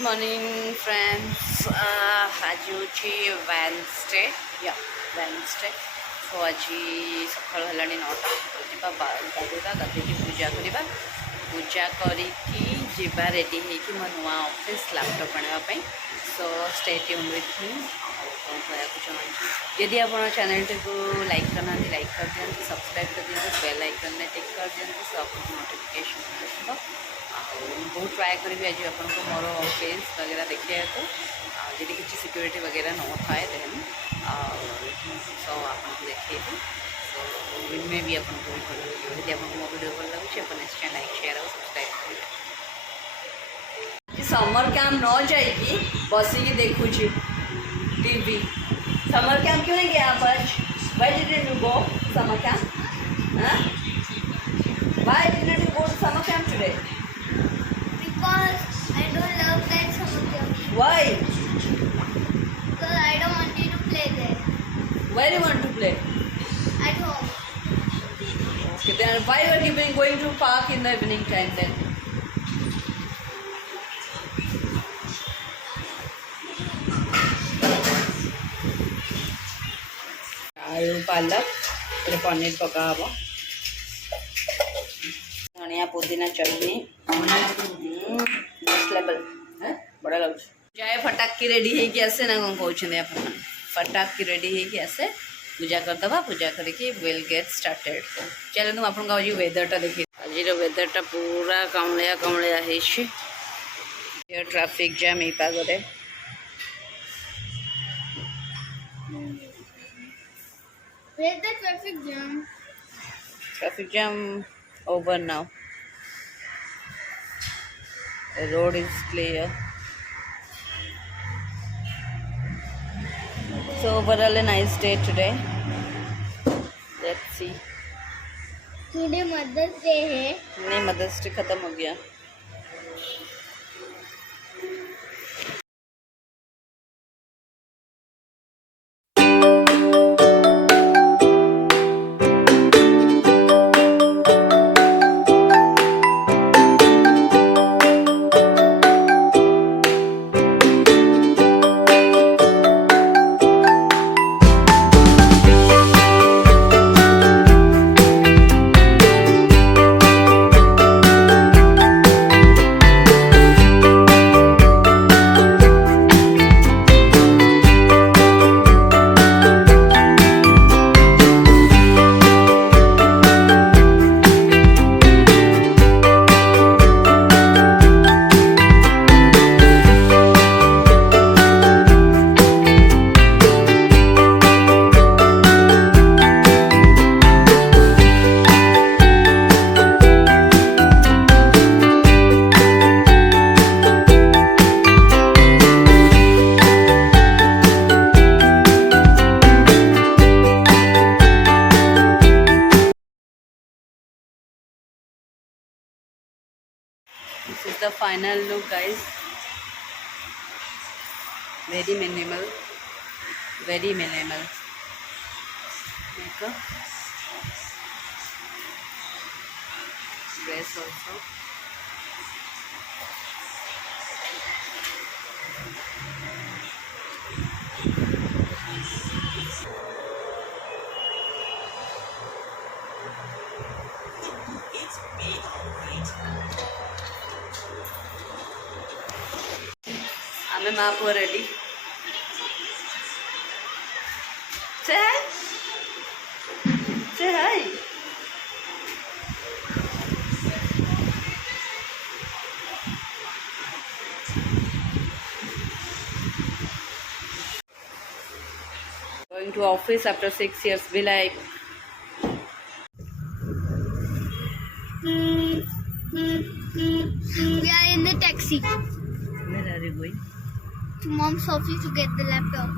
Good morning friends आज हूँ Wednesday या वेडनेसडे तो आज सकाल है 9टा तो जा गाधोदा गाधे पूजा करवा पूजा करा रेडी होगी मो नुआ ऑफिस लैपटॉप आने so stay tune with me कौन कहना चाहूँगी यदि आप चैनल को लाइक करना लाइक कर दिखाँ सब्सक्राइब कर दिखाँ बेल आइकन में टिक कर दिखाँ सो आपको नोटिफिकेशन आसो बहुत ट्राए करी आज आपको मोर फेस वगैरह देखा तो जी किसी सिक्योरिटी वगैरह न थाए देन सो आपको देखी सो इनमें भी आपको भल लगे यदि आपको मो वीडियो भल लगे आप निश्चय लाइक शेयर और सब्सक्राइब करेंगे। समर कैंप न जाइए बसिकी देखुची टीवी समर कैंप क्यों नहीं गया आप आज? Why didn't you go summer camp? Huh? Why didn't you go to summer camp today? Because I don't love that summer camp. Why? Because I don't want you to play there. Where do you want to play? At home. Okay, then why are you going to park in the evening time then? आलू पालक फिर पनीर पका हम धनिया पुदीना चटनी next level है बड़ा लग जाए फटाकी रेडी होगी आसे ना कौन कहते आप फटाकी रेडी होगी आसे पूजा करदे पूजा करके विल गेट स्टार्टेड चलो तुम आपको आज वेदरटा देखिए आज वेदरटा पूरा कमलिया कमलिया है ट्राफिक जाम ये पागरे Where's the traffic jam? Traffic jam over now. The road is clear. So overall a nice day today. Let's see. Today Mother's Day है. नहीं Mother's Day खत्म हो गया. This is the final look guys, very minimal makeup, dress also. I'm a map ready. Say hi. Say hi. Going to office after 6 years. Be like. We are in the taxi. Where are you going? To mom's office to get the laptop.